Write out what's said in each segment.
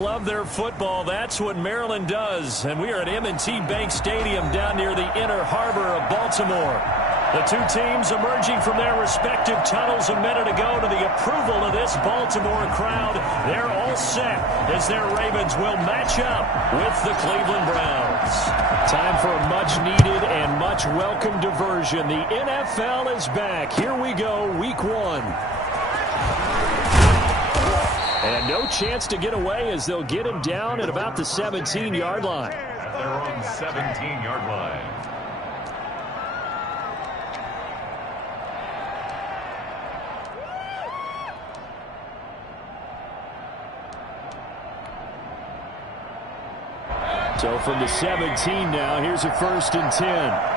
Love their football. That's what Maryland does. And we are at M&T Bank Stadium down near the inner harbor of Baltimore. The two teams emerging from their respective tunnels a minute ago to the approval of this Baltimore crowd. They're all set as their Ravens will match up with the Cleveland Browns. Time for a much-needed and much-welcome diversion. The NFL is back. Here we go, Week 1. And no chance to get away as they'll get him down at about the 17-yard line. They're on 17-yard line. So from the 17 now, here's a 1st and 10.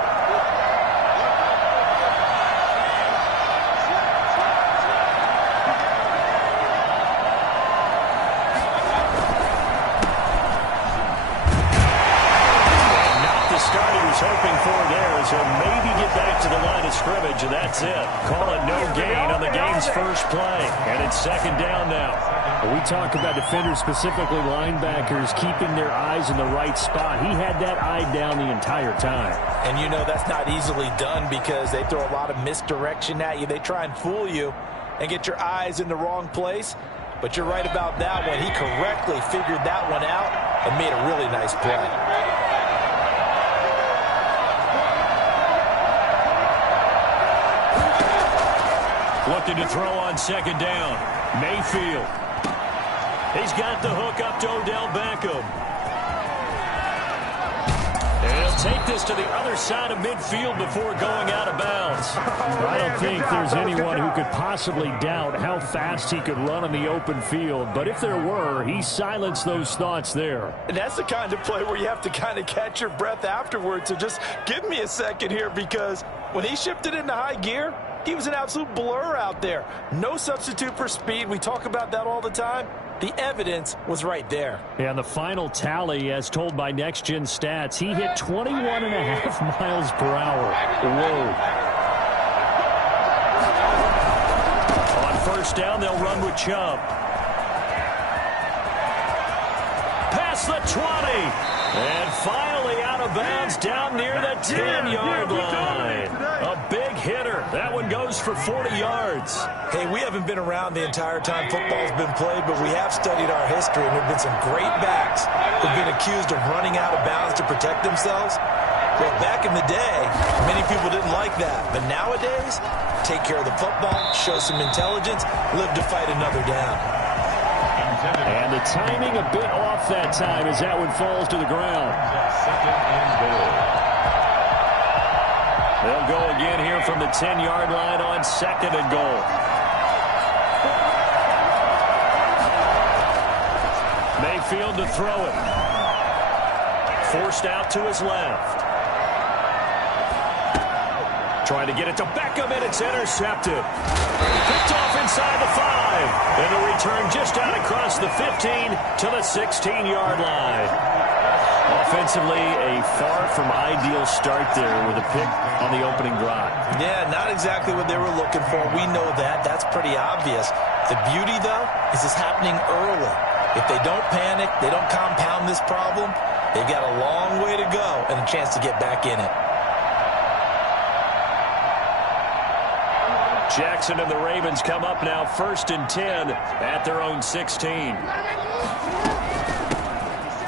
He'll maybe get back to the line of scrimmage, and that's it. Call it no gain on the game's first play. And it's 2nd down now. We talk about defenders, specifically linebackers, keeping their eyes in the right spot. He had that eye down the entire time. And you know that's not easily done because they throw a lot of misdirection at you. They try and fool you and get your eyes in the wrong place. But you're right about that one. He correctly figured that one out and made a really nice play. Looking to throw on 2nd down. Mayfield. He's got the hook up to Odell Beckham. And he'll take this to the other side of midfield before going out of bounds. I don't think there's anyone who could possibly doubt how fast he could run on the open field. But if there were, he silenced those thoughts there. And that's the kind of play where you have to kind of catch your breath afterwards. So just give me a second here, because when he shifted into high gear, he was an absolute blur out there. No substitute for speed. We talk about that all the time. The evidence was right there. And the final tally, as told by Next Gen Stats, he hit 21.5 miles per hour. Whoa. On 1st down, they'll run with Chubb. Past the 20. And finally out of bounds down near the 10-yard line. A big hitter. That one goes for 40 yards. Hey, we haven't been around the entire time football's been played, but we have studied our history, and there have been some great backs who've been accused of running out of bounds to protect themselves. Well, back in the day, many people didn't like that. But nowadays, take care of the football, show some intelligence, live to fight another down. And the timing a bit off that time as that one falls to the ground. They'll go again here from the 10-yard line on 2nd and goal. Mayfield to throw it. Forced out to his left. Trying to get it to Beckham, and it's intercepted. Picked off inside the 5. And the return just out across the 15 to the 16-yard line. Offensively, a far from ideal start there with a pick on the opening drive. Yeah, not exactly what they were looking for. We know that. That's pretty obvious. The beauty, though, is it's happening early. If they don't panic, they don't compound this problem, they've got a long way to go and a chance to get back in it. Jackson and the Ravens come up now 1st and 10 at their own 16.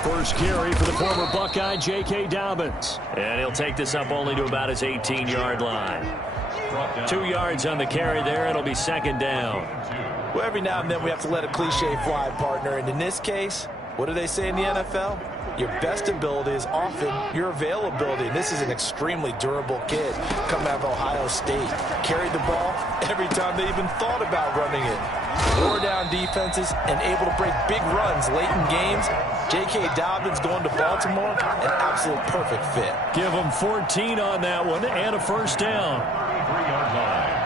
First carry for the former Buckeye, J.K. Dobbins. And he'll take this up only to about his 18-yard line. 2 yards on the carry there. It'll be 2nd down. Well, every now and then we have to let a cliche fly, partner. And in this case, what do they say in the NFL? Your best ability is often your availability. And this is an extremely durable kid coming out of Ohio State. Carried the ball every time they even thought about running it. Wore down defenses and able to break big runs late in games. J.K. Dobbins going to Baltimore, an absolute perfect fit. Give him 14 on that one and a 1st down. 3-yard line.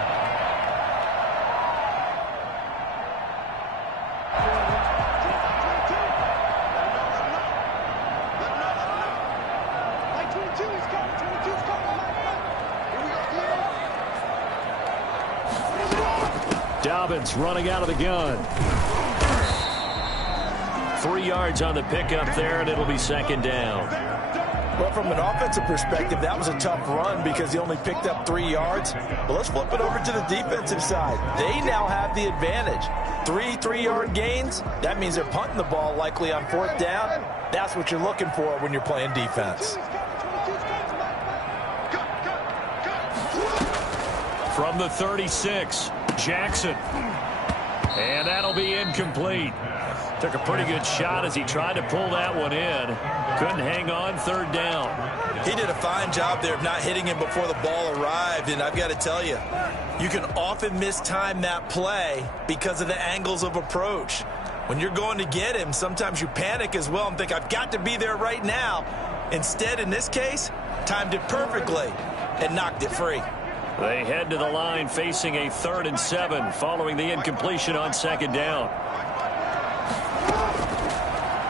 Dobbins running out of the gun. 3 yards on the pickup there, and it'll be second down. Well, from an offensive perspective, that was a tough run because he only picked up 3 yards. But let's flip it over to the defensive side. They now have the advantage. 3 3-yard gains, that means they're punting the ball likely on 4th down. That's what you're looking for when you're playing defense. From the 36, Jackson. And that'll be incomplete. Took a pretty good shot as he tried to pull that one in. Couldn't hang on, 3rd down. He did a fine job there of not hitting him before the ball arrived, and I've got to tell you, you can often mistime that play because of the angles of approach. When you're going to get him, sometimes you panic as well and think, I've got to be there right now. Instead, in this case, timed it perfectly and knocked it free. They head to the line facing a 3rd and 7 following the incompletion on 2nd down.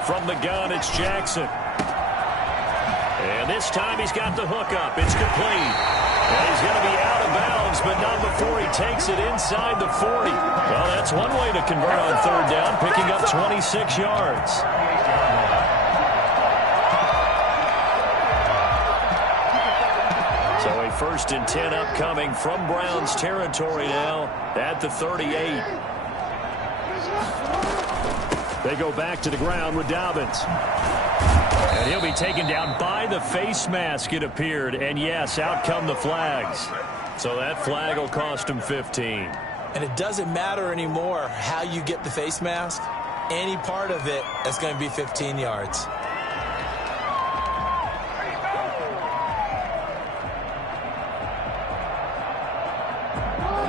From the gun, it's Jackson. And this time he's got the hook up. It's complete. And he's going to be out of bounds, but not before he takes it inside the 40. Well, that's one way to convert on 3rd down, picking up 26 yards. So a 1st and 10 upcoming from Browns territory now at the 38. They go back to the ground with Dobbins. And he'll be taken down by the face mask, it appeared. And yes, out come the flags. So that flag will cost him 15. And it doesn't matter anymore how you get the face mask. Any part of it, that's going to be 15 yards.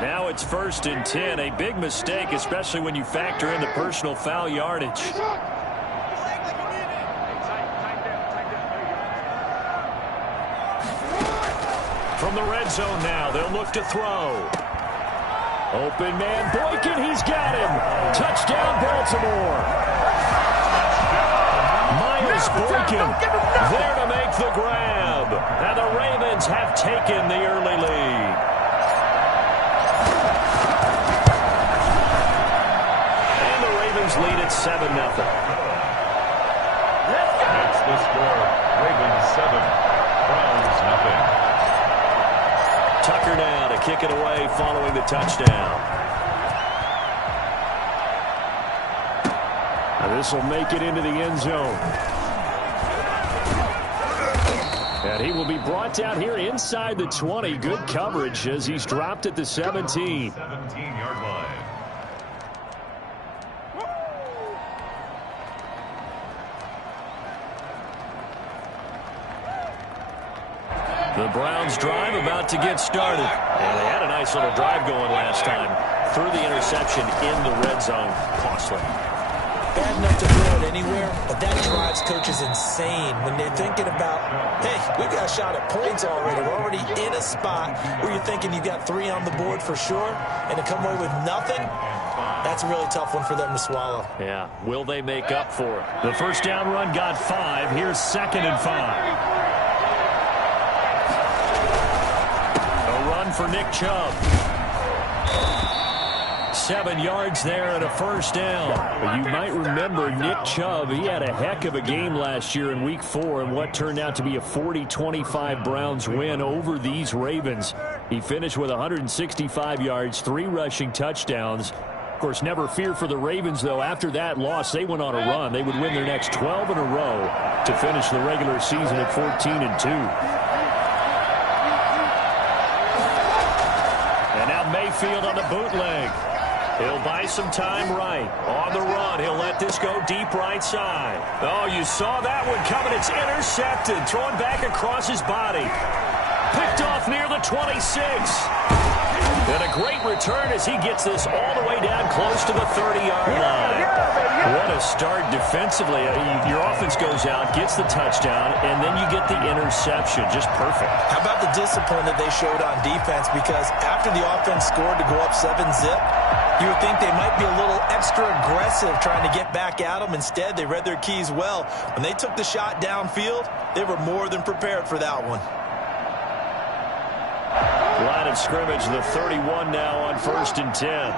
Now it's 1st and 10. A big mistake, especially when you factor in the personal foul yardage. From the red zone now, they'll look to throw. Open man, Boykin, he's got him. Touchdown, Baltimore. Miles Boykin there to make the grab. And the Ravens have taken the early lead. And the Ravens lead at 7-0. That's the score. Ravens 7, Browns 0. Tucker now to kick it away following the touchdown. This will make it into the end zone. And he will be brought down here inside the 20. Good coverage as he's dropped at the 17. 17-yard line. The Browns drive about to get started. And they had a nice little drive going last time. Threw the interception in the red zone. Costly. Bad enough to throw it anywhere, but that drives coaches insane when they're thinking about, hey, we've got a shot at points already. We're already in a spot where you're thinking you've got 3 on the board for sure, and to come away with nothing, that's a really tough one for them to swallow. Yeah, will they make up for it? The first down run got 5. Here's 2nd and 5. For Nick Chubb. 7 yards there and a first down. You might remember Nick Chubb, he had a heck of a game last year in Week 4 in what turned out to be a 40-25 Browns win over these Ravens. He finished with 165 yards, 3 rushing touchdowns. Of course, never fear for the Ravens, though. After that loss, they went on a run. They would win their next 12 in a row to finish the regular season at 14-2. Mayfield on the bootleg. He'll buy some time right. On the run, he'll let this go deep right side. Oh, you saw that one coming. It's intercepted. Thrown back across his body. Picked off near the 26. And a great return as he gets this all the way down close to the 30-yard line. What a start defensively. Your offense goes out, gets the touchdown, and then you get the interception. Just perfect. How about the discipline that they showed on defense? Because after the offense scored to go up 7-zip, you would think they might be a little extra aggressive trying to get back at them. Instead, they read their keys well. When they took the shot downfield, they were more than prepared for that one. Line of scrimmage, the 31 now on 1st and 10.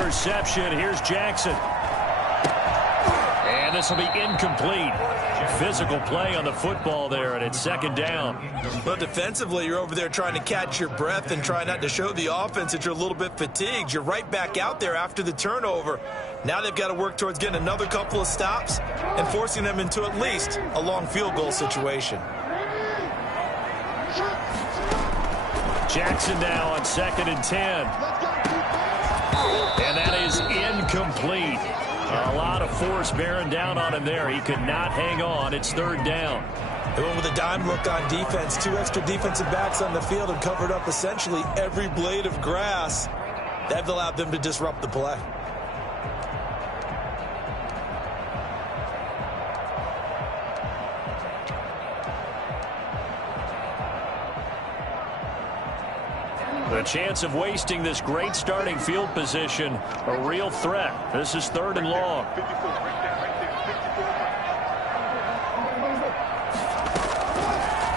interception. Here's Jackson. And this will be incomplete. Physical play on the football there, and it's second down. Well, defensively, you're over there trying to catch your breath and try not to show the offense that you're a little bit fatigued. You're right back out there after the turnover. Now they've got to work towards getting another couple of stops and forcing them into at least a long field goal situation. Jackson now on 2nd and 10. And that is incomplete. A lot of force bearing down on him there. He could not hang on. It's 3rd down. They went with a dime look on defense. 2 extra defensive backs on the field and covered up essentially every blade of grass. That allowed them to disrupt the play. The chance of wasting this great starting field position, a real threat. This is 3rd and long.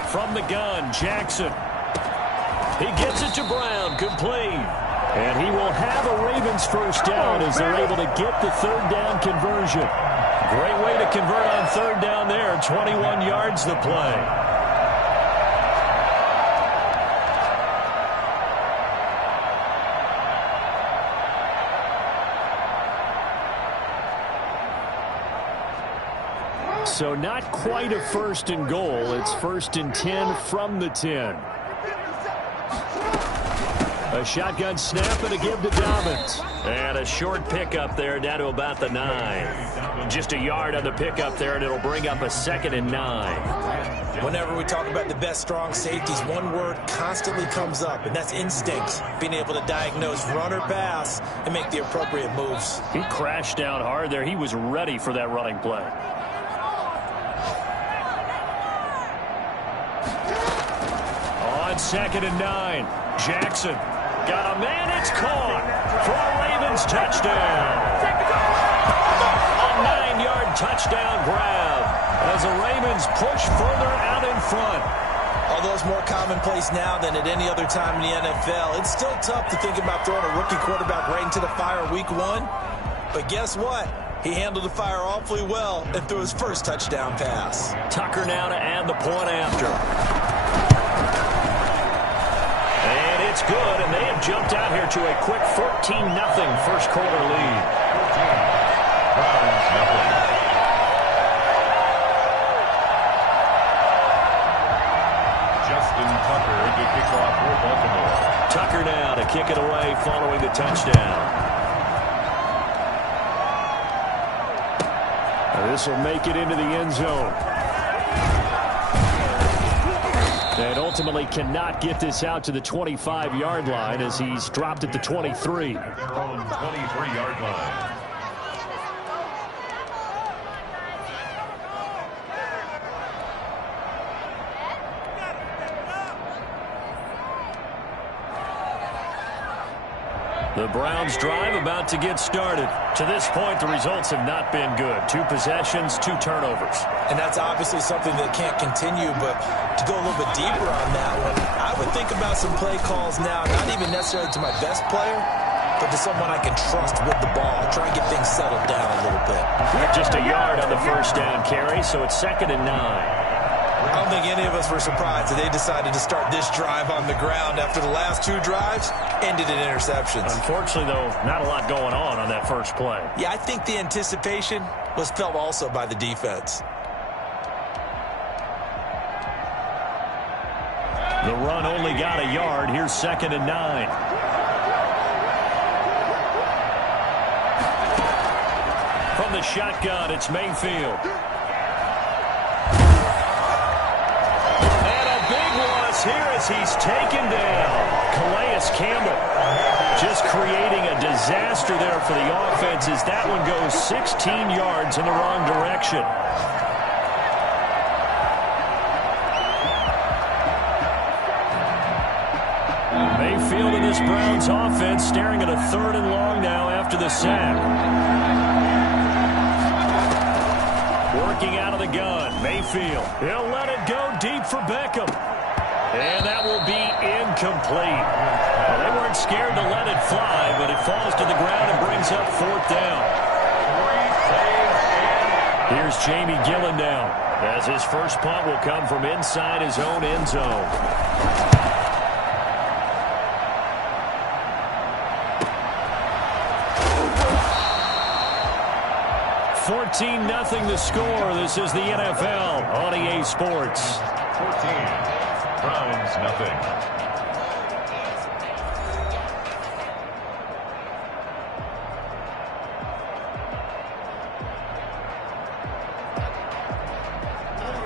From the gun, Jackson. He gets it to Brown, complete. And he will have a Ravens first down as they're able to get the 3rd down conversion. Great way to convert on 3rd down there. 21 yards the play. So not quite a 1st and goal. It's 1st and 10 from the 10. A shotgun snap and a give to Dobbins. And a short pickup there down to about the 9. Just a yard on the pickup there, and it'll bring up a 2nd and 9. Whenever we talk about the best strong safeties, one word constantly comes up, and that's instincts. Being able to diagnose run or pass and make the appropriate moves. He crashed down hard there. He was ready for that running play. On 2nd and 9, Jackson got a man. It's caught for a Ravens touchdown. A 9-yard touchdown grab as the Ravens push further out in front. Although it's more commonplace now than at any other time in the NFL, it's still tough to think about throwing a rookie quarterback right into the fire week 1. But guess what? He handled the fire awfully well and threw his first touchdown pass. Tucker now to add the point after. And it's good, and they have jumped out here to a quick 14-0 first quarter lead. Browns nothing. Justin Tucker to kick off for Baltimore. Tucker now to kick it away following the touchdown. This will make it into the end zone. And ultimately cannot get this out to the 25-yard line as he's dropped at the 23. Their own 23-yard line. The Browns drive about to get started. To this point, the results have not been good. 2 possessions, 2 turnovers. And that's obviously something that can't continue, but to go a little bit deeper on that one, I would think about some play calls now, not even necessarily to my best player, but to someone I can trust with the ball. Try and get things settled down a little bit. Just a yard on the first down carry, so it's 2nd and 9. I don't think any of us were surprised that they decided to start this drive on the ground after the last 2 drives ended in interceptions. Unfortunately, though, not a lot going on that first play. Yeah, I think the anticipation was felt also by the defense. The run only got a yard. Here's 2nd and 9. From the shotgun, it's Mayfield. Here as he's taken down. Calais Campbell just creating a disaster there for the offense as that one goes 16 yards in the wrong direction. Mayfield and this Browns offense staring at a 3rd and long now after the sack. Working out of the gun, Mayfield. He'll let it go deep for Beckham. And that will be incomplete. Well, they weren't scared to let it fly, but it falls to the ground and brings up 4th down. Here's Jamie Gillen now, as his first punt will come from inside his own end zone. 14-0 the score. This is the NFL on EA Sports. 14, Browns nothing.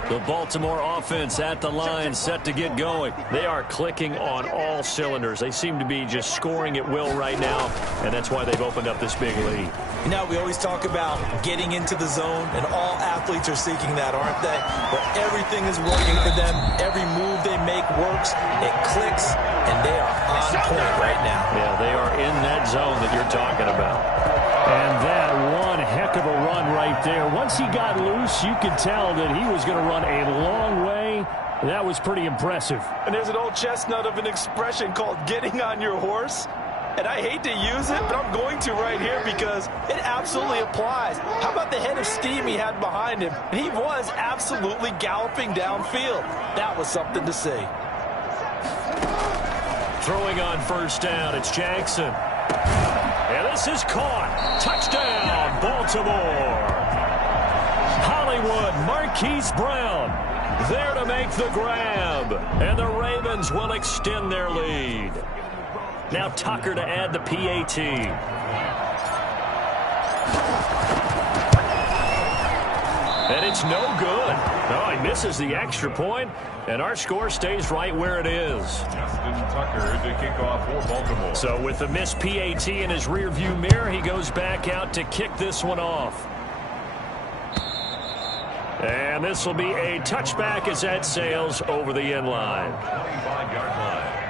The Baltimore offense at the line, set to get going. They are clicking on all cylinders. They seem to be just scoring at will right now, and that's why they've opened up this big lead. You know, we always talk about getting into the zone, and all athletes are seeking that, aren't they? Where everything is working for them, every move they make works, it clicks, and they are on point right now. Yeah, they are in that zone that you're talking about. And that one heck of a run right there. Once he got loose, you could tell that he was going to run a long way. That was pretty impressive. And there's an old chestnut of an expression called getting on your horse. And I hate to use it, but I'm going to right here because it absolutely applies. How about the head of steam he had behind him? He was absolutely galloping downfield. That was something to see. Throwing on 1st down, it's Jackson. And this is caught. Touchdown, Baltimore. Hollywood, Marquise Brown there to make the grab. And the Ravens will extend their lead. Now Tucker to add the PAT. And it's no good. No, he misses the extra point, and our score stays right where it is. Justin Tucker to kick off for Baltimore. So with the missed PAT in his rearview mirror, he goes back out to kick this one off. And this will be a touchback as that sails over the end line. 25-yard line.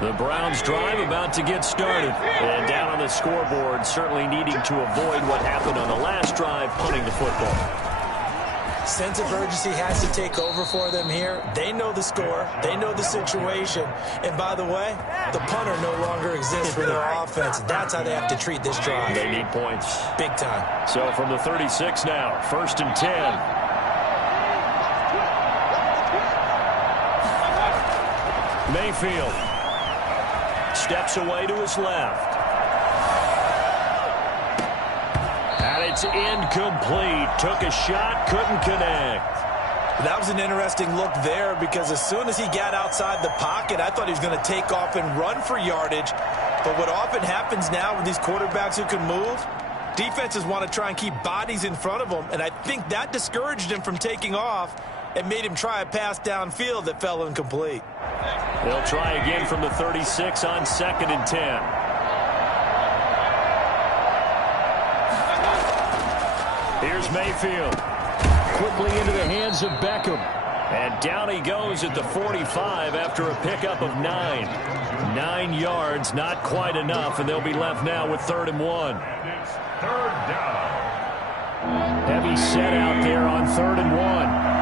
The Browns drive about to get started. And down on the scoreboard, certainly needing to avoid what happened on the last drive, punting the football. Sense of urgency has to take over for them here. They know the score. They know the situation. And by the way, the punter no longer exists for their offense. That's how they have to treat this drive. They need points. Big time. So from the 36 now, 1st and 10. Mayfield steps away to his left. And it's incomplete. Took a shot, couldn't connect. That was an interesting look there because as soon as he got outside the pocket, I thought he was going to take off and run for yardage. But what often happens now with these quarterbacks who can move, defenses want to try and keep bodies in front of them, and I think that discouraged him from taking off and made him try a pass downfield that fell incomplete. They'll try again from the 36 on 2nd and 10. Here's Mayfield. Quickly into the hands of Beckham. And down he goes at the 45 after a pickup of 9. 9 yards, not quite enough, and they'll be left now with 3rd and 1. And it's 3rd down. Heavy set out there on 3rd and 1.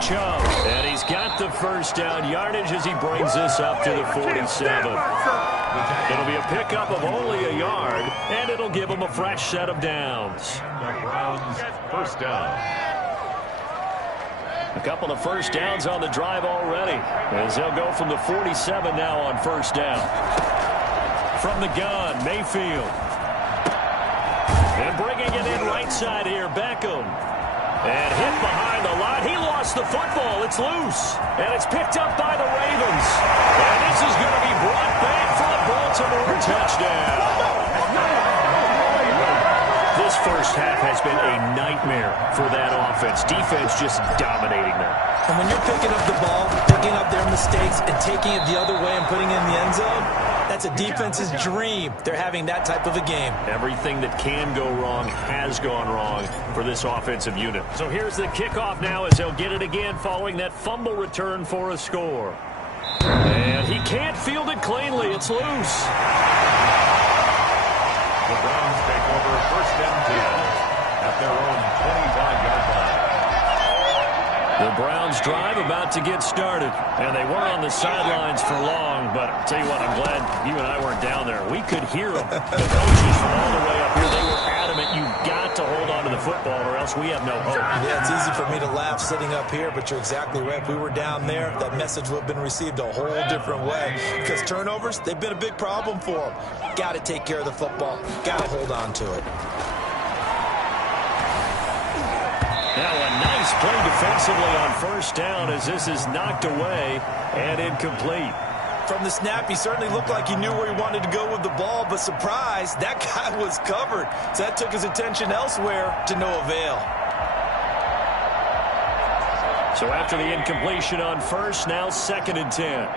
Chubb, and he's got the 1st down yardage as he brings this up to the 47. It'll be a pickup of only a yard, and it'll give him a fresh set of downs. The Browns 1st down. A couple of 1st downs on the drive already, as they'll go from the 47 now on 1st down. From the gun, Mayfield. And bringing it in right side here, Beckham. And hit behind the line. He lost the football. It's loose. And it's picked up by the Ravens. And this is going to be brought back for a Baltimore touchdown. This first half has been a nightmare for that offense. Defense just dominating them. And when you're picking up the ball, picking up their mistakes, and taking it the other way and putting it in the end zone, that's a defense's dream. They're having that type of a game. Everything that can go wrong has gone wrong for this offensive unit. So here's the kickoff now as they'll get it again following that fumble return for a score. And he can't field it cleanly. It's loose. The Browns take over 1st and 10 at their own 25-yard line. The Browns drive about to get started. And they weren't on the sidelines for long, but I'll tell you what, I'm glad you and I weren't down there. We could hear them. The coaches from all the way up here, they were adamant, you've got to hold on to the football or else we have no hope. Yeah, it's easy for me to laugh sitting up here, but you're exactly right. If we were down there, that message would have been received a whole different way. Because turnovers, they've been a big problem for them. Got to take care of the football. Got to hold on to it. Now a nice play defensively on 1st down as this is knocked away and incomplete. From the snap, he certainly looked like he knew where he wanted to go with the ball, but surprise, that guy was covered. So that took his attention elsewhere to no avail. So after the incompletion on 1st, now 2nd and 10.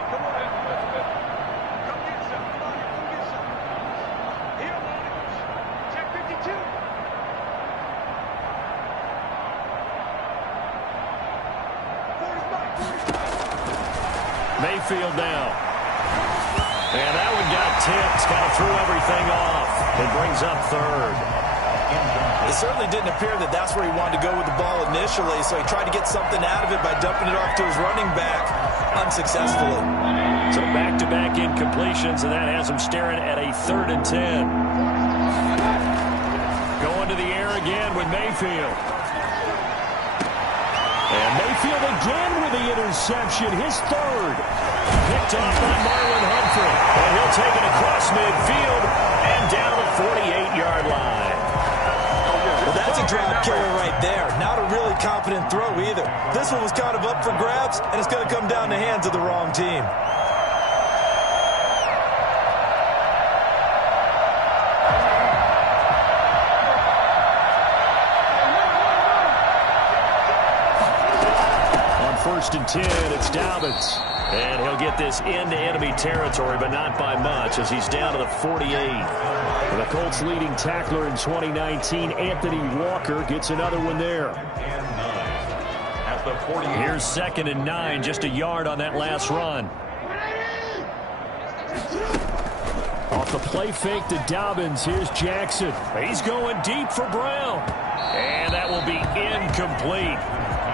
Mayfield now. And that one got tipped. Kind of threw everything off. It brings up 3rd. It certainly didn't appear that that's where he wanted to go with the ball initially, so he tried to get something out of it by dumping it off to his running back unsuccessfully. So back-to-back incompletions, and that has him staring at a 3rd and 10. Going to the air again with Mayfield. And Mayfield again with the interception, his 3rd. Picked off by Marlon Humphrey. And he'll take it across midfield and down the 48-yard line. Well, that's a drop killer right there. Not a really confident throw either. This one was kind of up for grabs, and it's going to come down the hands of the wrong team. On 1st and 10, it's Dobbins. And he'll get this into enemy territory, but not by much, as he's down to the 48. And the Colts' leading tackler in 2019, Anthony Walker, gets another one there. At the 48. Here's 2nd and 9, just a yard on that last run. Off the play fake to Dobbins, here's Jackson. He's going deep for Brown. And that will be incomplete.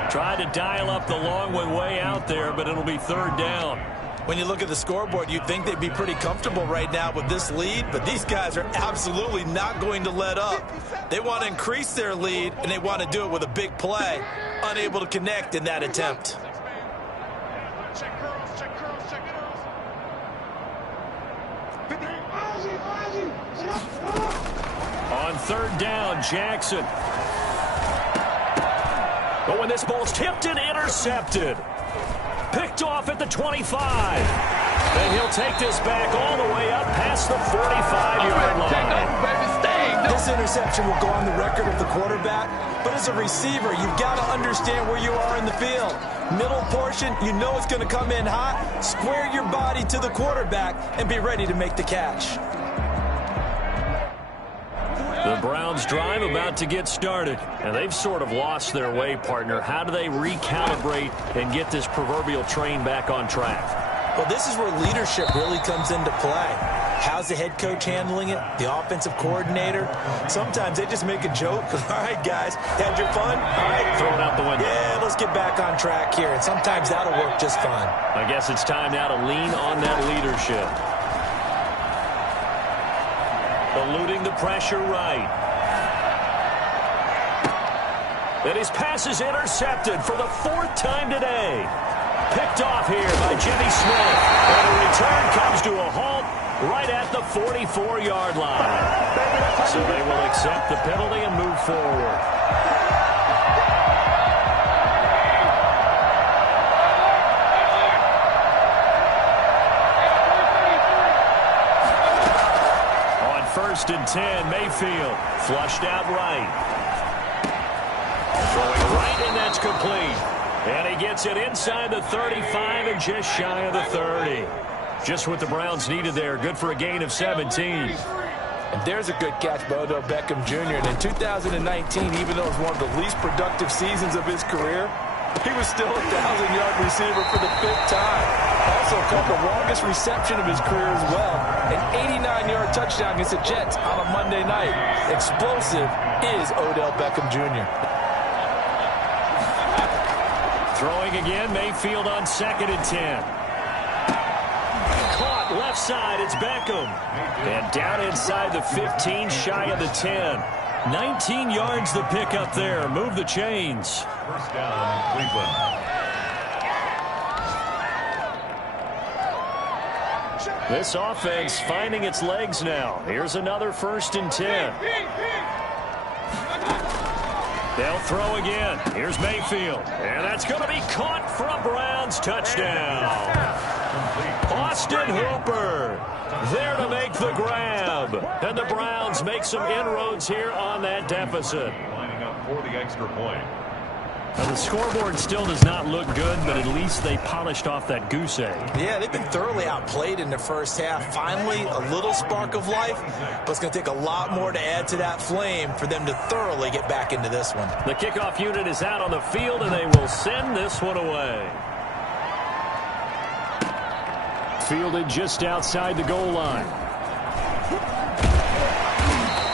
Tried to dial up the long one way out there, but it'll be 3rd down. When you look at the scoreboard, you'd think they'd be pretty comfortable right now with this lead, but these guys are absolutely not going to let up. They want to increase their lead, and they want to do it with a big play. Unable to connect in that attempt. On 3rd down, Jackson. But when this ball's tipped and intercepted. Picked off at the 25. And he'll take this back all the way up past the 45-yard line. This interception will go on the record of the quarterback, but as a receiver, you've got to understand where you are in the field. Middle portion, you know it's going to come in hot. Square your body to the quarterback and be ready to make the catch. The Browns drive about to get started, and they've sort of lost their way, partner. How do they recalibrate and get this proverbial train back on track? Well, this is where leadership really comes into play. How's the head coach handling it? The offensive coordinator? Sometimes they just make a joke. All right, guys, had your fun? All right. Throw it out the window. Yeah, let's get back on track here. And sometimes that'll work just fine. I guess it's time now to lean on that leadership. Eluding the pressure right. And his pass is intercepted for the 4th time today. Picked off here by Jimmy Smith. And the return comes to a halt right at the 44-yard line. So they will accept the penalty and move forward. On 1st and 10, Mayfield flushed out right. Throwing right, and that's complete. And he gets it inside the 35 and just shy of the 30. Just what the Browns needed there. Good for a gain of 17. And there's a good catch by Odell Beckham Jr. And in 2019, even though it was one of the least productive seasons of his career, He was still a 1,000-yard receiver for the 5th time. Also caught the longest reception of his career as well. An 89-yard touchdown against the Jets on a Monday night. Explosive is Odell Beckham Jr. Throwing again, Mayfield on 2nd and 10. Caught left side, it's Beckham. And down inside the 15, shy of the 10. 19 yards the pickup there. Move the chains. First down, Cleveland. This offense finding its legs now. Here's another 1st and 10. They'll throw again. Here's Mayfield. And that's going to be caught for a Browns touchdown. Austin Hooper there to make the grab. And the Browns make some inroads here on that deficit. Lining up for the extra point. Now, the scoreboard still does not look good, but at least they polished off that goose egg. Yeah, they've been thoroughly outplayed in the first half. Finally, a little spark of life, but it's going to take a lot more to add to that flame for them to thoroughly get back into this one. The kickoff unit is out on the field, and they will send this one away. Fielded just outside the goal line.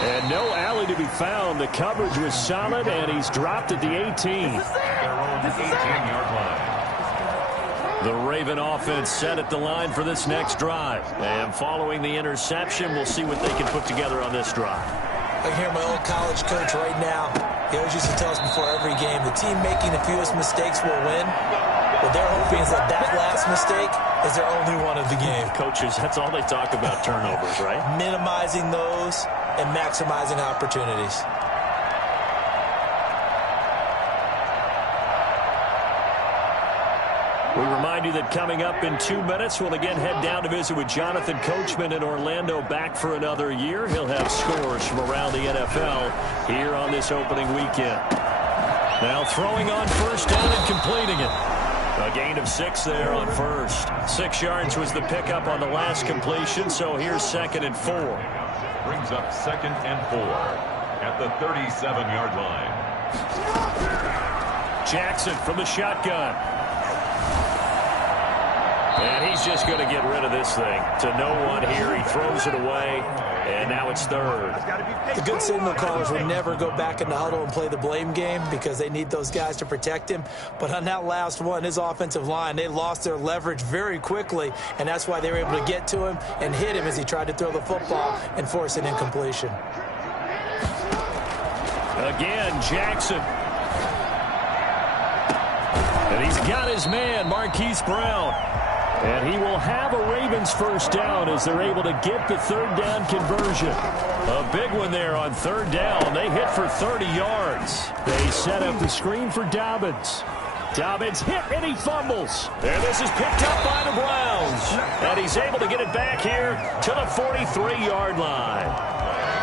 And no alley to be found. The coverage was solid, and he's dropped at the 18. Their own 18-yard line. The Raven offense set at the line for this next drive. And following the interception, we'll see what they can put together on this drive. I can hear my old college coach right now. He always used to tell us before every game, the team making the fewest mistakes will win. What they're hoping is that that last mistake is their only one of the game. Coaches, that's all they talk about, turnovers, right? Minimizing those and maximizing opportunities. We remind you that coming up in 2 minutes, we'll again head down to visit with Jonathan Coachman in Orlando, back for another year. He'll have scores from around the NFL here on this opening weekend. Now throwing on 1st down and completing it. A gain of 6 there on 1st. 6 yards was the pickup on the last completion, so here's 2nd and 4. Brings up 2nd and 4 at the 37-yard line. Jackson from the shotgun. And he's just going to get rid of this thing. To no one here. He throws it away, and now it's 3rd. The good signal callers will never go back in the huddle and play the blame game because they need those guys to protect him. But on that last one, his offensive line, they lost their leverage very quickly, and that's why they were able to get to him and hit him as he tried to throw the football and force an incompletion. Again, Jackson. And he's got his man, Marquise Brown. And he will have a Ravens 1st down as they're able to get the 3rd down conversion. A big one there on 3rd down. They hit for 30 yards. They set up the screen for Dobbins. Dobbins hit and he fumbles. And this is picked up by the Browns. And he's able to get it back here to the 43-yard line.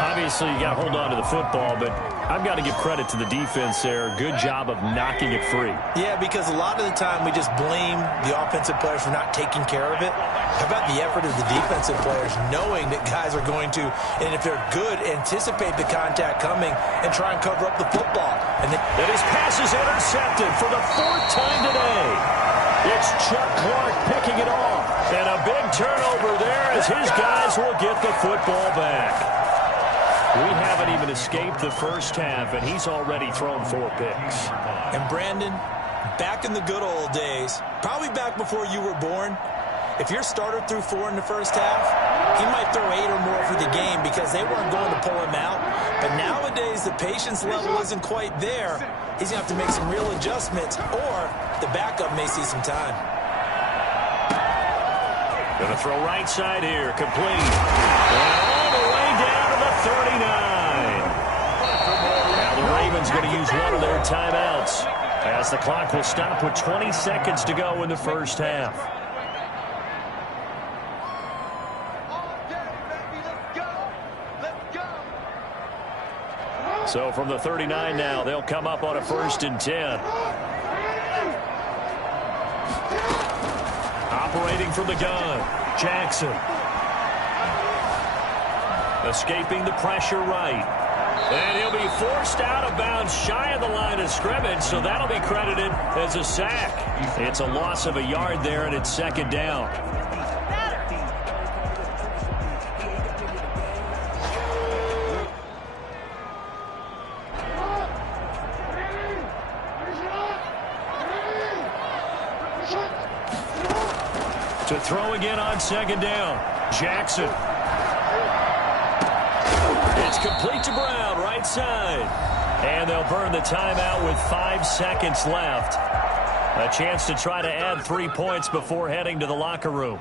Obviously, you got to hold on to the football, but I've got to give credit to the defense there. Good job of knocking it free. Yeah, because a lot of the time we just blame the offensive players for not taking care of it. How about the effort of the defensive players knowing that guys are going to, and if they're good, anticipate the contact coming and try and cover up the football. And his pass is intercepted for the 4th time today. It's Chuck Clark picking it off. And a big turnover there as his guys will get the football back. We haven't even escaped the first half, and he's already thrown 4 picks. And Brandon, back in the good old days, probably back before you were born, if your starter threw 4 in the first half, he might throw 8 or more for the game because they weren't going to pull him out. But nowadays, the patience level isn't quite there. He's going to have to make some real adjustments, or the backup may see some time. Going to throw right side here, complete. And all the way down to the 39. Now the Ravens going to use one of their timeouts as the clock will stop with 20 seconds to go in the first half. So from the 39 now, they'll come up on a 1st and 10. Operating from the gun, Jackson. Escaping the pressure right. And he'll be forced out of bounds shy of the line of scrimmage, so that'll be credited as a sack. It's a loss of a yard there, and it's second down. To throw again on second down. Jackson. It's complete to Brown, right side. And they'll burn the timeout with 5 seconds left. A chance to try to add 3 points before heading to the locker room.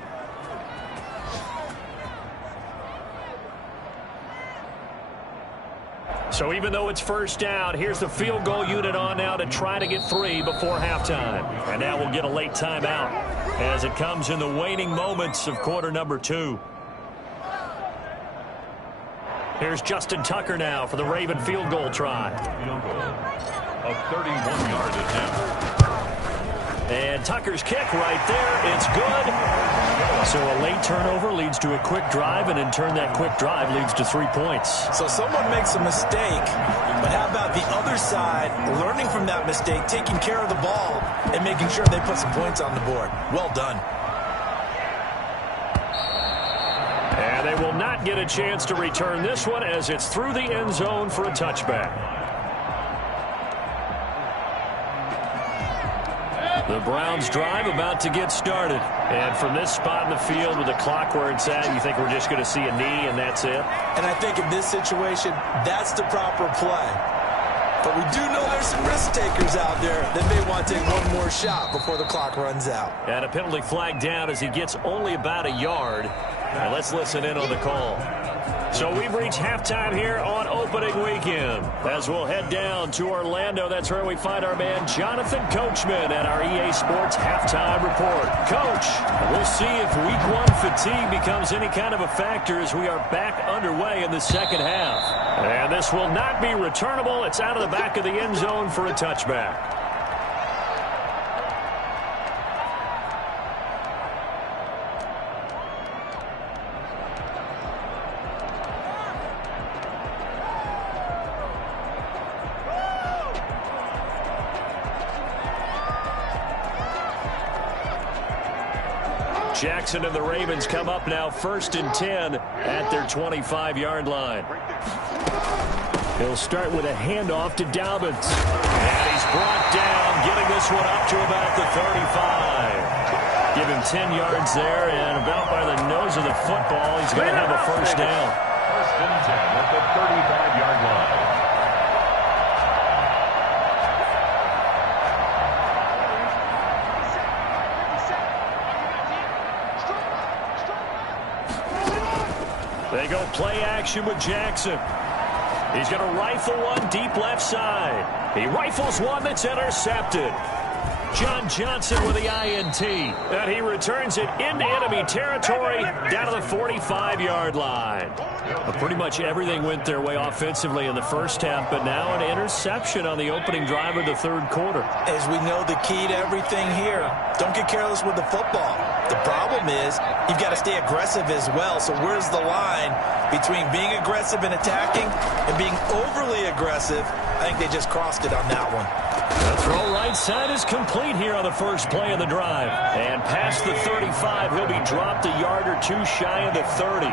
So even though it's first down, here's the field goal unit on now to try to get 3 before halftime. And now we'll get a late timeout as it comes in the waning moments of quarter number 2. Here's Justin Tucker now for the Raven field goal try. Field goal of 31-yard attempt. And Tucker's kick right there. It's good. So a late turnover leads to a quick drive, and in turn that quick drive leads to 3 points. So someone makes a mistake, but how about the other side learning from that mistake, taking care of the ball, and making sure they put some points on the board? Well done. And they will not get a chance to return this one as it's through the end zone for a touchback. The Browns drive about to get started. And from this spot in the field with the clock where it's at, you think we're just going to see a knee and that's it? And I think in this situation, that's the proper play. But we do know there's some risk takers out there that may want to take one more shot before the clock runs out. And a penalty flag down as he gets only about a yard. And let's listen in on the call. So we've reached halftime here on opening weekend. As we'll head down to Orlando, that's where we find our man Jonathan Coachman at our EA Sports Halftime Report. Coach, we'll see if Week 1 fatigue becomes any kind of a factor as we are back underway in the second half. And this will not be returnable. It's out of the back of the end zone for a touchback. Jackson and the Ravens come up now 1st and 10 at their 25-yard line. He'll start with a handoff to Dobbins. And he's brought down, getting this one up to about the 35. Give him 10 yards there, and about by the nose of the football, he's going to have a first down. 1st and 10 at the 35-yard line. They go play action with Jackson. He's going to rifle one deep left side. He rifles one that's intercepted. John Johnson with the INT. And he returns it into enemy territory down to the 45-yard line. Pretty much everything went their way offensively in the first half, but now an interception on the opening drive of the third quarter. As we know, the key to everything here, don't get careless with the football. The problem is you've got to stay aggressive as well. So where's the line between being aggressive and attacking and being overly aggressive? I think they just crossed it on that one. The throw right side is complete here on the first play of the drive. And past the 35, he'll be dropped a yard or two shy of the 30.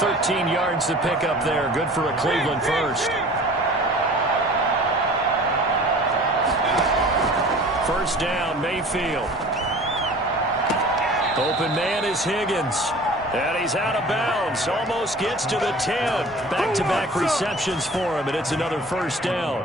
13 yards to pick up there. Good for a Cleveland first. First down, Mayfield. Open man is Higgins. And he's out of bounds. Almost gets to the 10. Back-to-back receptions for him, and it's another first down.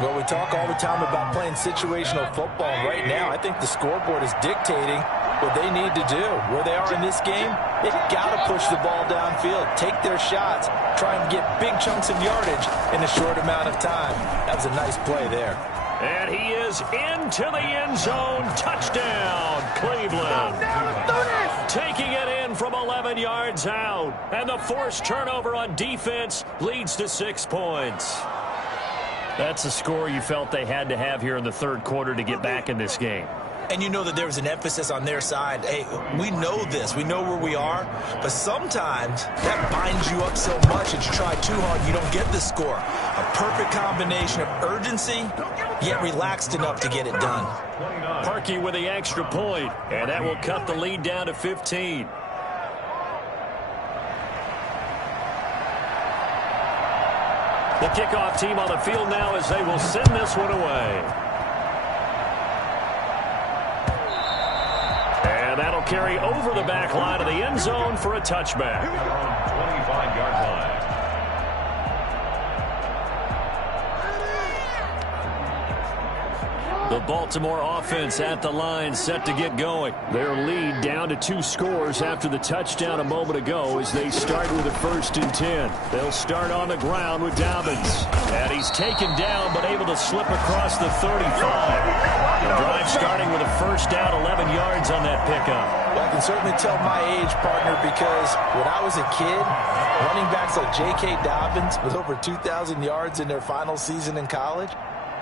Well, we talk all the time about playing situational football. Right now, I think the scoreboard is dictating what they need to do. Where they are in this game, they've got to push the ball downfield, take their shots, try and get big chunks of yardage in a short amount of time. That was a nice play there. And he is into the end zone. Touchdown, Cleveland. Taking it in from 11 yards out. And the forced turnover on defense leads to 6 points. That's the score you felt they had to have here in the third quarter to get back in this game. And you know that there was an emphasis on their side. Hey, we know this. We know where we are. But sometimes that binds you up so much that you try too hard, you don't get the score. A perfect combination of urgency, yet relaxed enough to get it done. Parkey with the extra point, and that will cut the lead down to 15. The kickoff team on the field now as they will send this one away. And that'll carry over the back line of the end zone for a touchback. 25-yard line. The Baltimore offense at the line, set to get going. Their lead down to 2 scores after the touchdown a moment ago as they start with a 1st and 10. They'll start on the ground with Dobbins. And he's taken down but able to slip across the 35. The drive starting with a 1st down, 11 yards on that pickup. Well, I can certainly tell my age, partner, because when I was a kid, running backs like J.K. Dobbins with over 2,000 yards in their final season in college,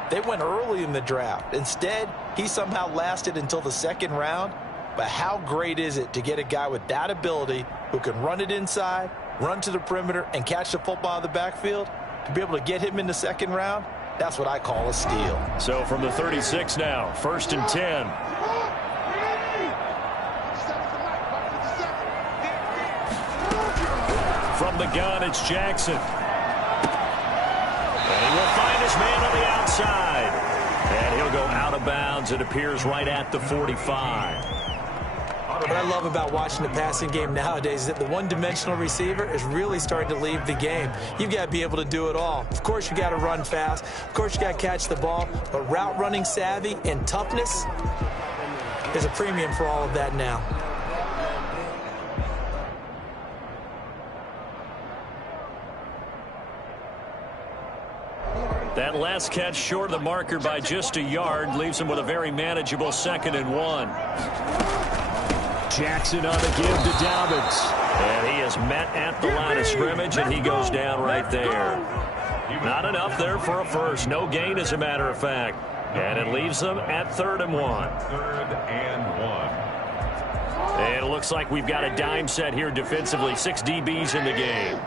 they went early in the draft. Instead, he somehow lasted until the 2nd round. But how great is it to get a guy with that ability who can run it inside, run to the perimeter, and catch the football in the backfield? To be able to get him in the 2nd round, that's what I call a steal. So from the 36 now, 1st and 10. From the gun, it's Jackson. And he will find his man on the outside. And he'll go out of bounds. It appears right at the 45. What I love about watching the passing game nowadays is that the one-dimensional receiver is really starting to leave the game. You've got to be able to do it all. Of course, you got to run fast. Of course, you got to catch the ball. But route running savvy and toughness is a premium for all of that now. That last catch short of the marker by just a yard leaves him with a very manageable 2nd and 1. Jackson on the give to Dobbins. And he is met at the line of scrimmage, and he goes down right there. Not enough there for a first. No gain, as a matter of fact. And it leaves them at 3rd and 1. 3rd and 1. And it looks like we've got a dime set here defensively. 6 DBs in the game.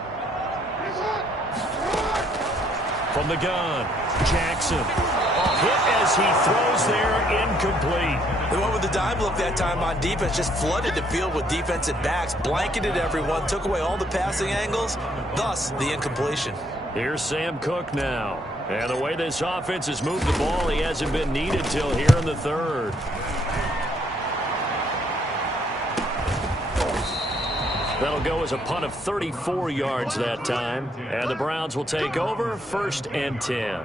From the gun, Jackson. Hit as he throws there, incomplete. The one with the dime look that time on defense just flooded the field with defensive backs, blanketed everyone, took away all the passing angles, thus the incompletion. Here's Sam Cook now. And the way this offense has moved the ball, he hasn't been needed till here in the 3rd. That'll go as a punt of 34 yards that time. And the Browns will take over, 1st and 10.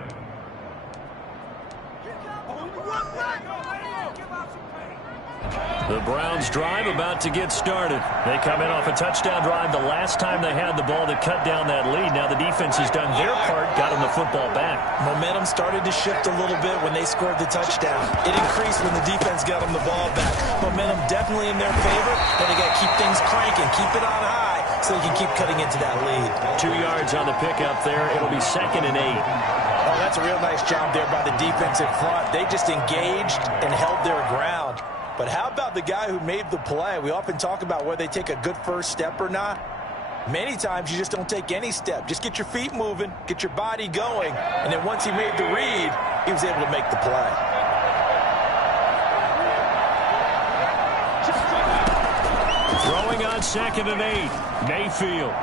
The Browns drive about to get started. They come in off a touchdown drive the last time they had the ball to cut down that lead. Now the defense has done their part, got them the football back. Momentum started to shift a little bit when they scored the touchdown. It increased when the defense got them the ball back. Momentum definitely in their favor, and they got to keep things cranking, keep it on high so they can keep cutting into that lead. 2 yards on the pickup there. It'll be 2nd and 8. Oh, that's a real nice job there by the defense in front. They just engaged and held their ground. But how about the guy who made the play? We often talk about whether they take a good first step or not. Many times you just don't take any step. Just get your feet moving, get your body going, and then once he made the read, he was able to make the play. Throwing on 2nd and 8, Mayfield.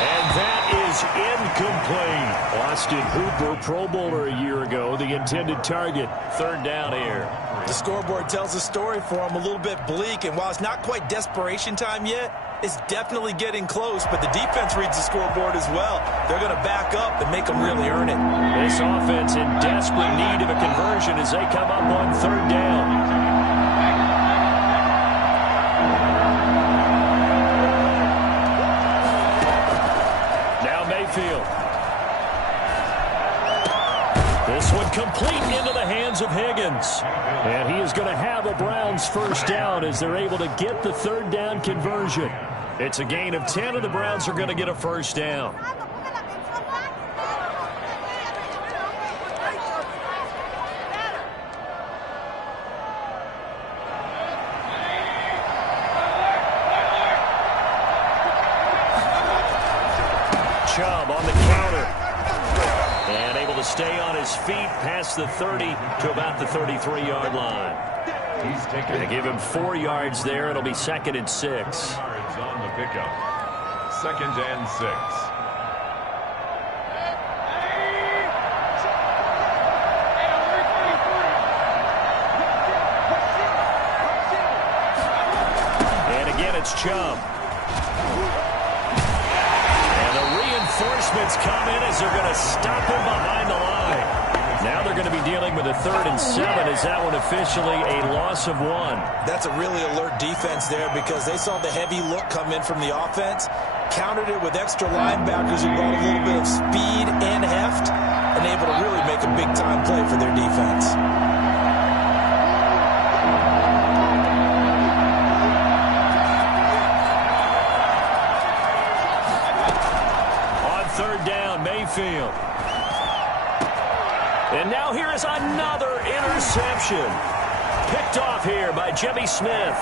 And that is incomplete. Austin Hooper, Pro Bowler a year ago, the intended target. 3rd down here. The scoreboard tells a story for him, a little bit bleak, and while it's not quite desperation time yet, it's definitely getting close, but the defense reads the scoreboard as well. They're going to back up and make them really earn it. This offense in desperate need of a conversion as they come up on 3rd down. Mayfield. This one complete into the hands of Higgins. And he is going to have a Browns 1st down as they're able to get the 3rd down conversion. It's a gain of 10, and the Browns are going to get a 1st down. to stay on his feet past the 30 to about the 33-yard line. He's taking They give him 4 yards there. It'll be 2nd and 6. yards on the pickup. 2nd and 6. It's Chubb. And the reinforcements come in as they're going to stop him behind the line. Now they're going to be dealing with a 3rd and 7. Is that one officially a loss of 1? That's a really alert defense there because they saw the heavy look come in from the offense, countered it with extra linebackers who brought a little bit of speed and heft, and able to really make a big-time play for their defense. Mayfield. And now here is another interception. Picked off here by Jimmy Smith.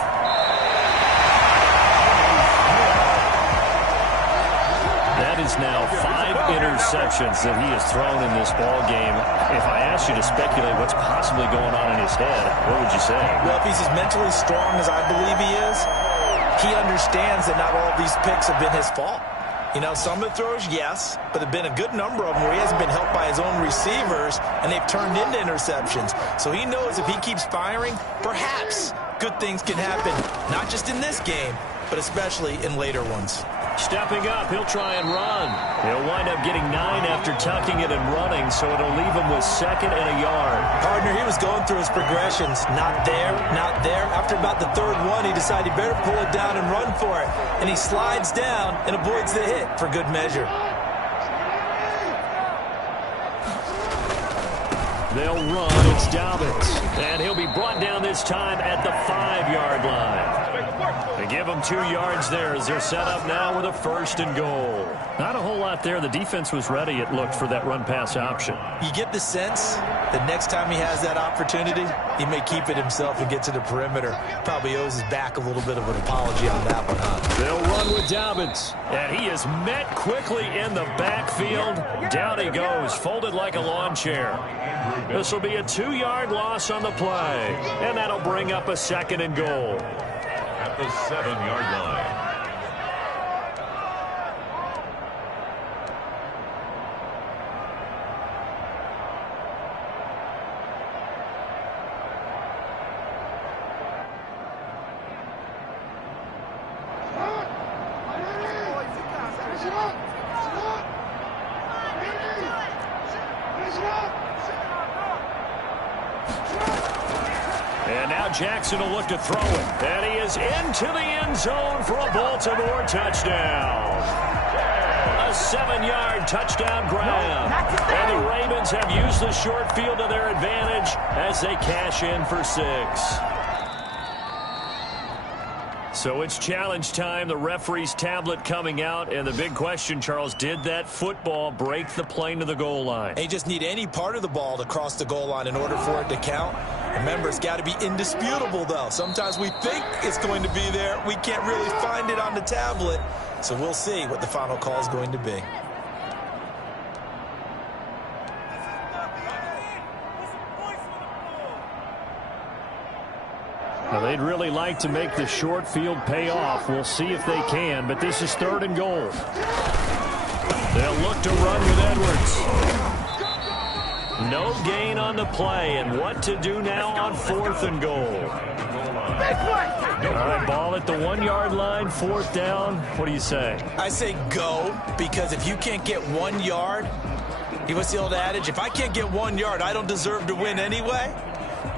That is now 5 interceptions that he has thrown in this ball game. If I asked you to speculate what's possibly going on in his head, what would you say? Well, if he's as mentally strong as I believe he is, he understands that not all of these picks have been his fault. You know, some of the throws, yes, but there have been a good number of them where he hasn't been helped by his own receivers, and they've turned into interceptions. So he knows if he keeps firing, perhaps good things can happen, not just in this game, but especially in later ones. Stepping up, he'll try and run. He'll wind up getting 9 after tucking it and running, so it'll leave him with 2nd and a yard. Partner, he was going through his progressions. Not there, not there. After about the 3rd one, he decided he better pull it down and run for it. And he slides down and avoids the hit for good measure. They'll run. It's Dobbins. And he'll be brought down this time at the 5-yard line. They give them 2 yards there as they're set up now with a 1st and goal. Not a whole lot there. The defense was ready, it looked, for that run-pass option. You get the sense that next time he has that opportunity, he may keep it himself and get to the perimeter. Probably owes his back a little bit of an apology on that one, huh? They'll run with Dobbins. And he is met quickly in the backfield. Down he goes, folded like a lawn chair. This will be a 2-yard loss on the play. And that'll bring up a 2nd and goal. At the 7-yard line. And now Jackson will look to throw it. And he is into the end zone for a Baltimore touchdown. A 7-yard touchdown grab. And the Ravens have used the short field to their advantage as they cash in for 6. So it's challenge time. The referee's tablet coming out. And the big question, Charles, did that football break the plane to the goal line? They just need any part of the ball to cross the goal line in order for it to count. Remember, it's got to be indisputable, though. Sometimes we think it's going to be there. We can't really find it on the tablet. So we'll see what the final call is going to be. Now, they'd really like to make the short field pay off. We'll see if they can, but this is 3rd and goal. They'll look to run with Edwards. No gain on the play, and what to do now on 4th and goal. All right, ball at the 1-yard line, 4th down. What do you say? I say go, because if you can't get 1 yard, what's the old adage? If I can't get 1 yard, I don't deserve to win anyway.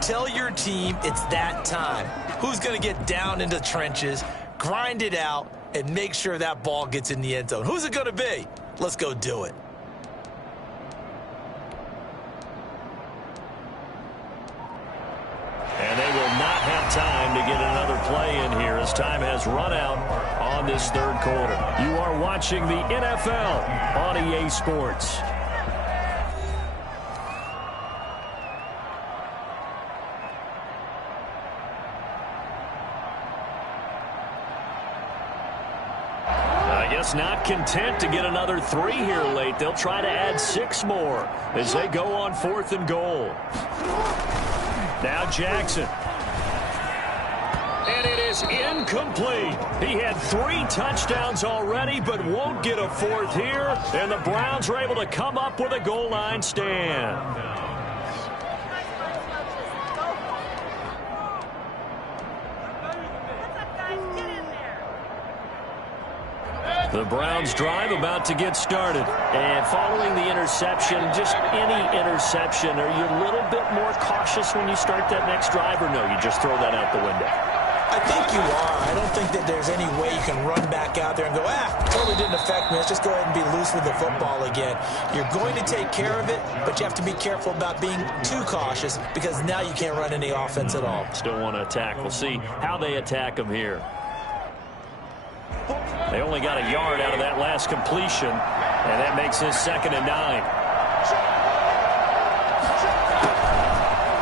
Tell your team it's that time. Who's going to get down into the trenches, grind it out, and make sure that ball gets in the end zone? Who's it going to be? Let's go do it. And they will not have time to get another play in here as time has run out on this 3rd quarter. You are watching the NFL on EA Sports. Just not content to get another 3 here late. They'll try to add 6 more as they go on 4th and goal. Now Jackson. And it is incomplete. He had 3 touchdowns already, but won't get a 4th here. And the Browns are able to come up with a goal line stand. The Browns drive about to get started. And following the interception, just any interception, are you a little bit more cautious when you start that next drive, or no, you just throw that out the window? I think you are. I don't think that there's any way you can run back out there and go, totally didn't affect me. Let's just go ahead and be loose with the football again. You're going to take care of it, but you have to be careful about being too cautious because now you can't run any offense at all. Still want to attack. We'll see how they attack them here. They only got a yard out of that last completion, and that makes this 2nd and 9.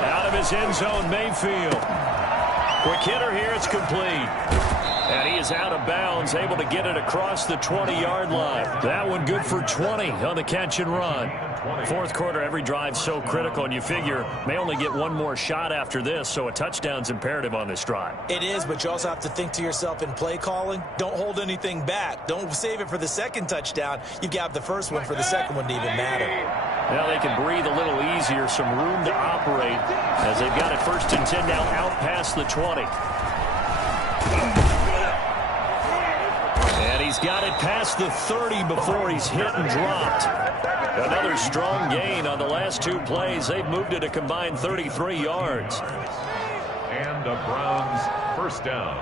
Out of his end zone, Mayfield. Quick hitter here, it's complete. And he is out of bounds, able to get it across the 20-yard line. That one good for 20 on the catch and run. 4th quarter, every drive's so critical, and you figure may only get 1 more shot after this, so a touchdown's imperative on this drive. It is, but you also have to think to yourself in play calling, don't hold anything back. Don't save it for the 2nd touchdown. You've got the 1st one for the 2nd one to even matter. Now they can breathe a little easier, some room to operate as they've got it 1st and 10 now out past the 20. And he's got it past the 30 before he's hit and dropped. Another strong gain on the last 2 plays. They've moved it a combined 33 yards. And the Browns 1st down.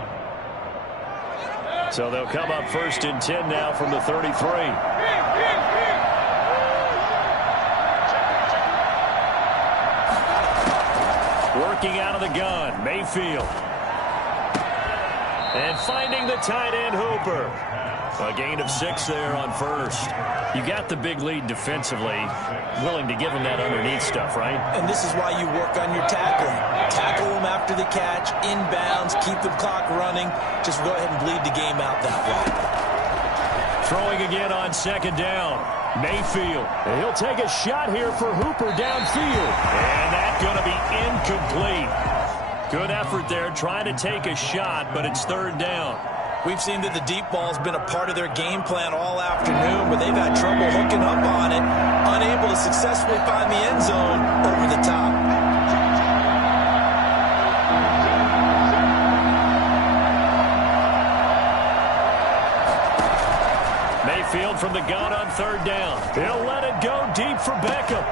So they'll come up 1st and 10 now from the 33. Working out of the gun, Mayfield. And finding the tight end, Hooper. A gain of 6 there on 1st. You got the big lead defensively. Willing to give them that underneath stuff, right? And this is why you work on your tackling. Tackle them after the catch, inbounds, keep the clock running. Just go ahead and bleed the game out that way. Throwing again on 2nd down. Mayfield. And he'll take a shot here for Hooper downfield. And that's going to be incomplete. Good effort there trying to take a shot, but it's 3rd down. We've seen that the deep ball's been a part of their game plan all afternoon, but they've had trouble hooking up on it, unable to successfully find the end zone over the top. Mayfield from the gun on 3rd down. He'll let it go deep for Beckham.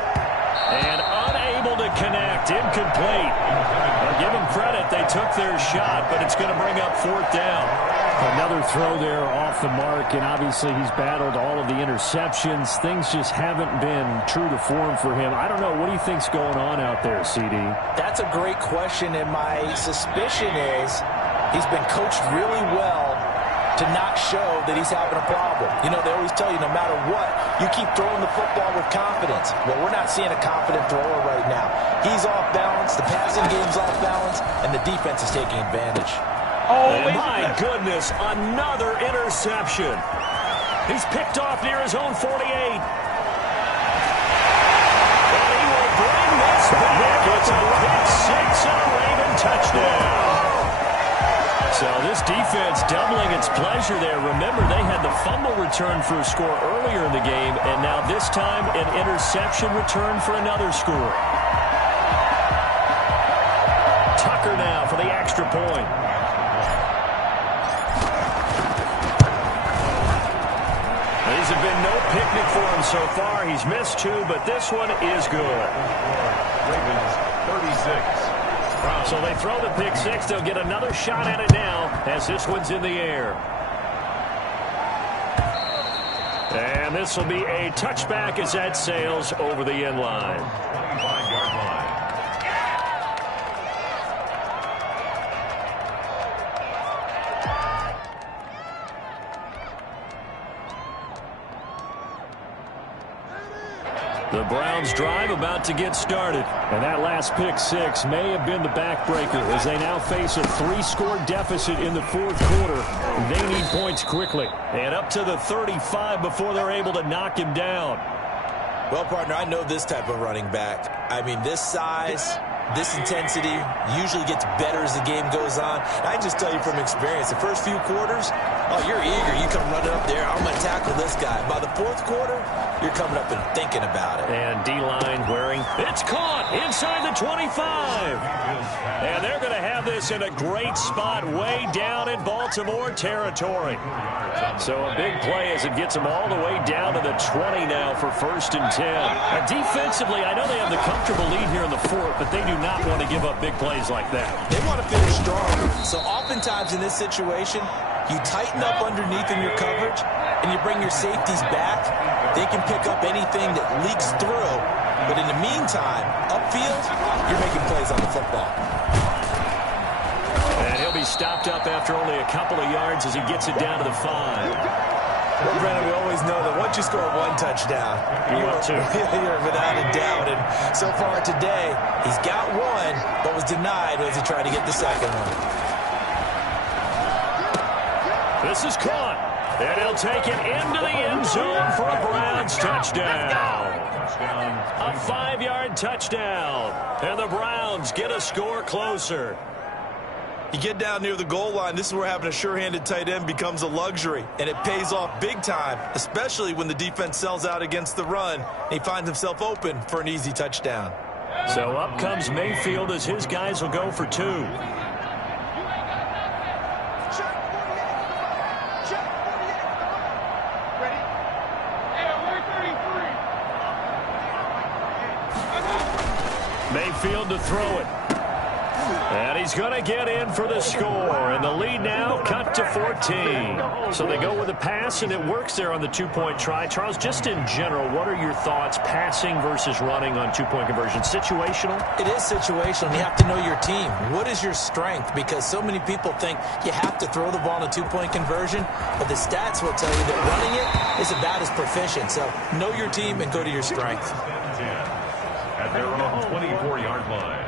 And unable to connect. Incomplete. I'll give them credit. They took their shot, but it's going to bring up 4th down. Another throw there off the mark, and obviously he's battled all of the interceptions. Things just haven't been true to form for him. I don't know. What do you think's going on out there, CD? That's a great question, and my suspicion is he's been coached really well to not show that he's having a problem. You know, they always tell you no matter what, you keep throwing the football with confidence. Well, we're not seeing a confident thrower right now. He's off balance, the passing game's off balance, and the defense is taking advantage. Oh, my goodness, another interception. He's picked off near his own 48. And he will bring this back. It's a pick 6 and a Raven touchdown. So this defense doubling its pleasure there. Remember, they had the fumble return for a score earlier in the game, and now this time an interception return for another score. Tucker now for the extra point. These have been no picnic for him so far. He's missed 2, but this one is good. Ravens 36. So they throw the pick 6. They'll get another shot at it now as this one's in the air. And this will be a touchback as that sails over the end line. 25-yard line. The Browns drive about to get started. And that last pick six may have been the backbreaker as they now face a 3-score deficit in the fourth quarter. They need points quickly. And up to the 35 before they're able to knock him down. Well, partner, I know this type of running back. I mean, this size, this intensity usually gets better as the game goes on. And I just tell you from experience, the first few quarters, oh, you're eager. You come running up there. I'm going to tackle this guy. By the fourth quarter, you're coming up and thinking about it. And D-line wearing. It's caught inside the 25. And they're going to have this in a great spot way down in Baltimore territory. So a big play as it gets them all the way down to the 20 now for 1st and 10. Now, defensively, I know they have the comfortable lead here in the fourth, but they do not want to give up big plays like that. They want to finish strong. So oftentimes in this situation, you tighten up underneath in your coverage, and you bring your safeties back. They can pick up anything that leaks through. But in the meantime, upfield, you're making plays on the football. And he'll be stopped up after only a couple of yards as he gets it down to the 5. Well, Brandon, we always know that once you score one touchdown, you're without a doubt. And so far today, he's got one, but was denied as he tried to get the second one. This is caught. And he'll take it into the end zone for a Browns touchdown. A 5-yard touchdown. And the Browns get a score closer. You get down near the goal line, this is where having a sure-handed tight end becomes a luxury. And it pays off big time, especially when the defense sells out against the run. And he finds himself open for an easy touchdown. So up comes Mayfield as his guys will go for 2. Mayfield to throw it. And he's going to get in for the score. And the lead now cut to 14. So they go with a pass, and it works there on the 2-point try. Charles, just in general, what are your thoughts passing versus running on 2-point conversion? Situational? It is situational. You have to know your team. What is your strength? Because so many people think you have to throw the ball in a 2-point conversion, but the stats will tell you that running it is about as proficient. So know your team and go to your strength. At their own 24-yard line.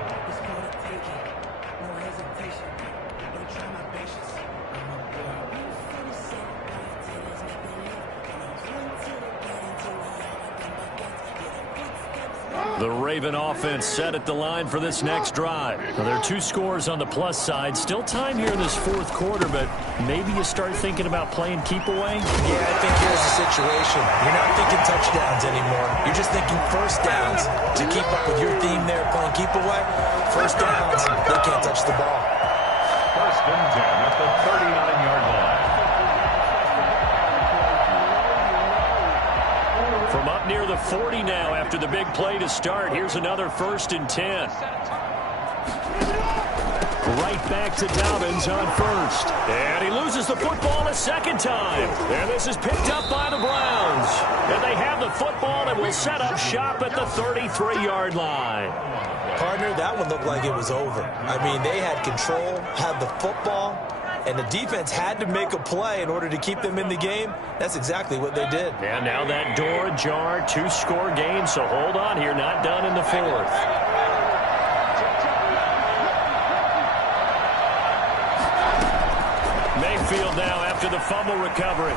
The Raven offense set at the line for this next drive. Now, there are 2 scores on the plus side. Still time here in this fourth quarter, but maybe you start thinking about playing keep away? Yeah, I think here's the situation. You're not thinking touchdowns anymore. You're just thinking first downs. To keep up with your theme there, playing keep away, first downs, they can't touch the ball. 1st and 10 at the 39-yard line. From up near the 40 now after the big play to start. Here's another 1st and 10. Right back to Dobbins on 1st. And he loses the football a second time. And this is picked up by the Browns. And they have the football and will set up shop at the 33-yard line. Partner, that one looked like it was over. I mean, they had control, had the football, and the defense had to make a play in order to keep them in the game. That's exactly what they did. And now that door ajar, 2-score game, so hold on here, not done in the fourth. Mayfield now after the fumble recovery.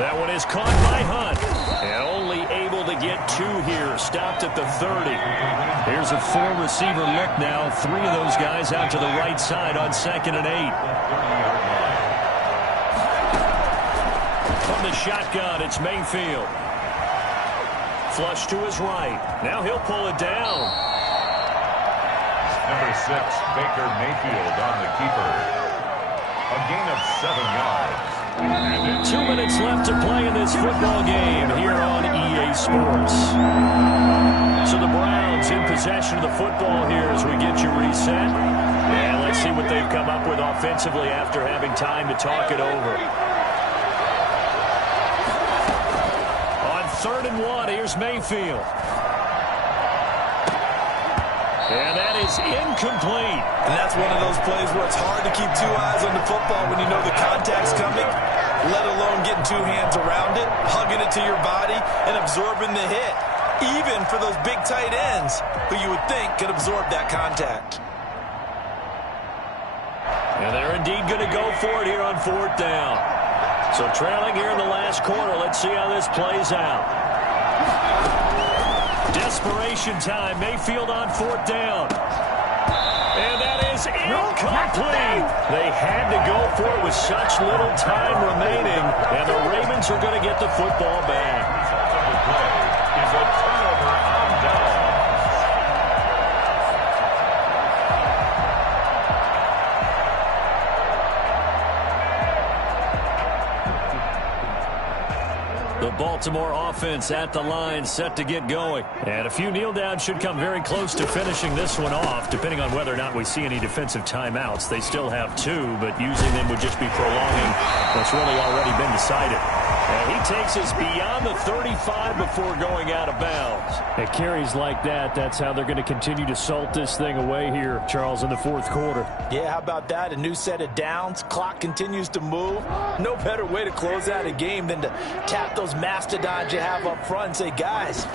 That one is caught by Hunt. And only able to get 2 here. Stopped at the 30. Here's a 4-receiver look now. 3 of those guys out to the right side on 2nd and 8. From the shotgun, it's Mayfield. Flush to his right. Now he'll pull it down. Number 6, Baker Mayfield on the keeper. A gain of 7 yards. 2 minutes left to play in this football game here on EA Sports. So the Browns in possession of the football here as we get you reset. And let's see what they've come up with offensively after having time to talk it over. On 3rd and 1, here's Mayfield. And that is incomplete. And that's one of those plays where it's hard to keep 2 eyes on the football when you know the contact's coming, let alone getting 2 hands around it, hugging it to your body, and absorbing the hit. even for those big tight ends who you would think could absorb that contact. And they're indeed going to go for it here on 4th down. So trailing here in the last quarter. Let's see how this plays out. Desperation time. Mayfield on 4th down. And that is incomplete. They had to go for it with such little time remaining. And the Ravens are going to get the football back. The play is a turnover on down. The Baltimore offense at the line, set to get going. And a few kneel downs should come very close to finishing this one off, depending on whether or not we see any defensive timeouts. They still have 2, but using them would just be prolonging what's really already been decided. And he takes us beyond the 35 before going out of bounds. At carries like that, that's how they're going to continue to salt this thing away here, Charles, in the 4th quarter. Yeah, how about that? A new set of downs. Clock continues to move. No better way to close out a game than to tap those mastodons you have up front and say, guys,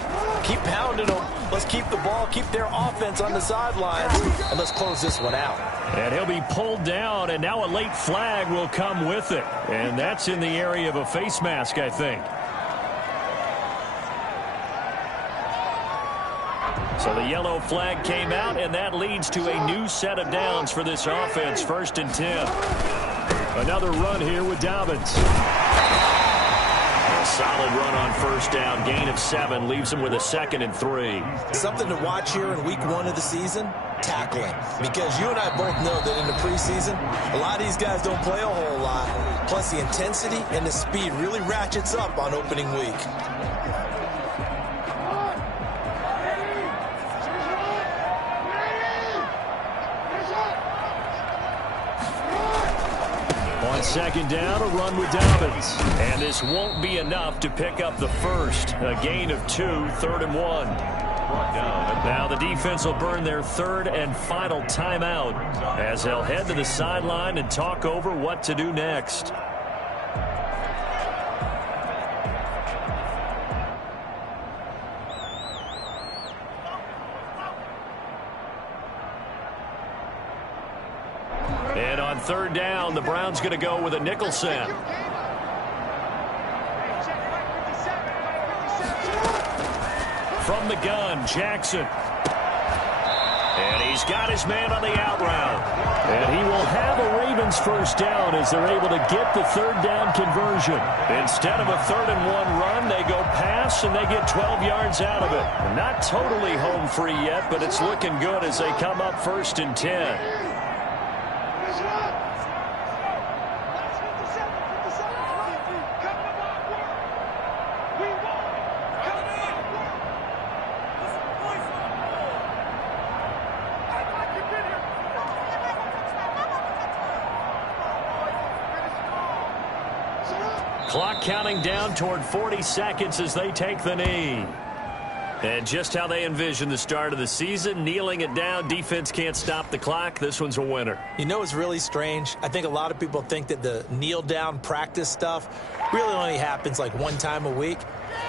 keep pounding them. Let's keep the ball, keep their offense on the sidelines, and let's close this one out. And he'll be pulled down, and now a late flag will come with it. And that's in the area of a face mask, I think. So the yellow flag came out, and that leads to a new set of downs for this offense. 1st and 10. Another run here with Dobbins. A solid run on 1st down. Gain of 7 leaves him with a 2nd and 3. Something to watch here in week 1 of the season, tackling. Because you and I both know that in the preseason, a lot of these guys don't play a whole lot. Plus the intensity and the speed really ratchets up on opening week. On 2nd down, a run with Dobbins. And this won't be enough to pick up the first. A gain of 2, 3rd and 1. Now the defense will burn their 3rd and final timeout as they'll head to the sideline and talk over what to do next. And on 3rd down, the Browns going to go with a nickel set. From the gun, Jackson. And he's got his man on the out route. And he will have a Ravens 1st down as they're able to get the 3rd down conversion. Instead of a 3rd and 1 run, they go pass and they get 12 yards out of it. Not totally home free yet, but it's looking good as they come up 1st and 10. Clock counting down toward 40 seconds as they take the knee. And just how they envision the start of the season, kneeling it down, defense can't stop the clock. This one's a winner. You know what's really strange? I think a lot of people think that the kneel down practice stuff really only happens like 1 time a week.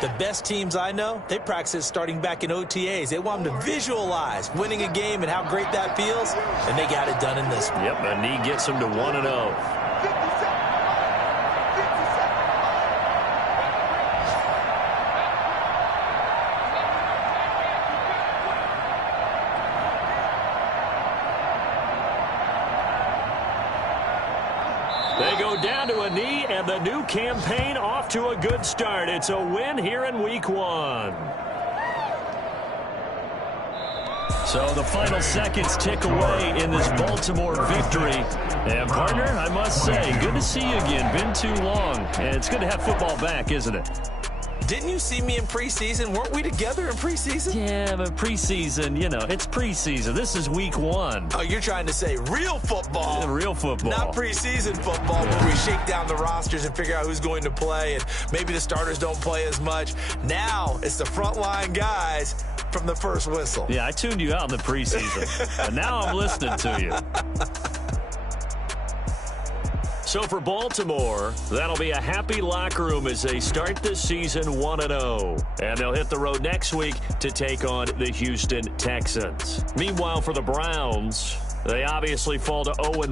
The best teams I know, they practice it starting back in OTAs. They want them to visualize winning a game and how great that feels, and they got it done in this one. Yep, a knee gets them to 1-0. They go down to a knee, and the new campaign off to a good start. It's a win here in week 1. So the final seconds tick away in this Baltimore victory. And, partner, I must say, good to see you again. Been too long. And it's good to have football back, isn't it? Didn't you see me in preseason? Weren't we together in preseason? Yeah, but preseason, you know, it's preseason. This is week 1. Oh, you're trying to say real football. Yeah, real football. Not preseason football, where we shake down the rosters and figure out who's going to play, and maybe the starters don't play as much. Now it's the frontline guys from the first whistle. Yeah, I tuned you out in the preseason, and now I'm listening to you. So for Baltimore, that'll be a happy locker room as they start this season 1-0. And they'll hit the road next week to take on the Houston Texans. Meanwhile, for the Browns, they obviously fall to 0-1.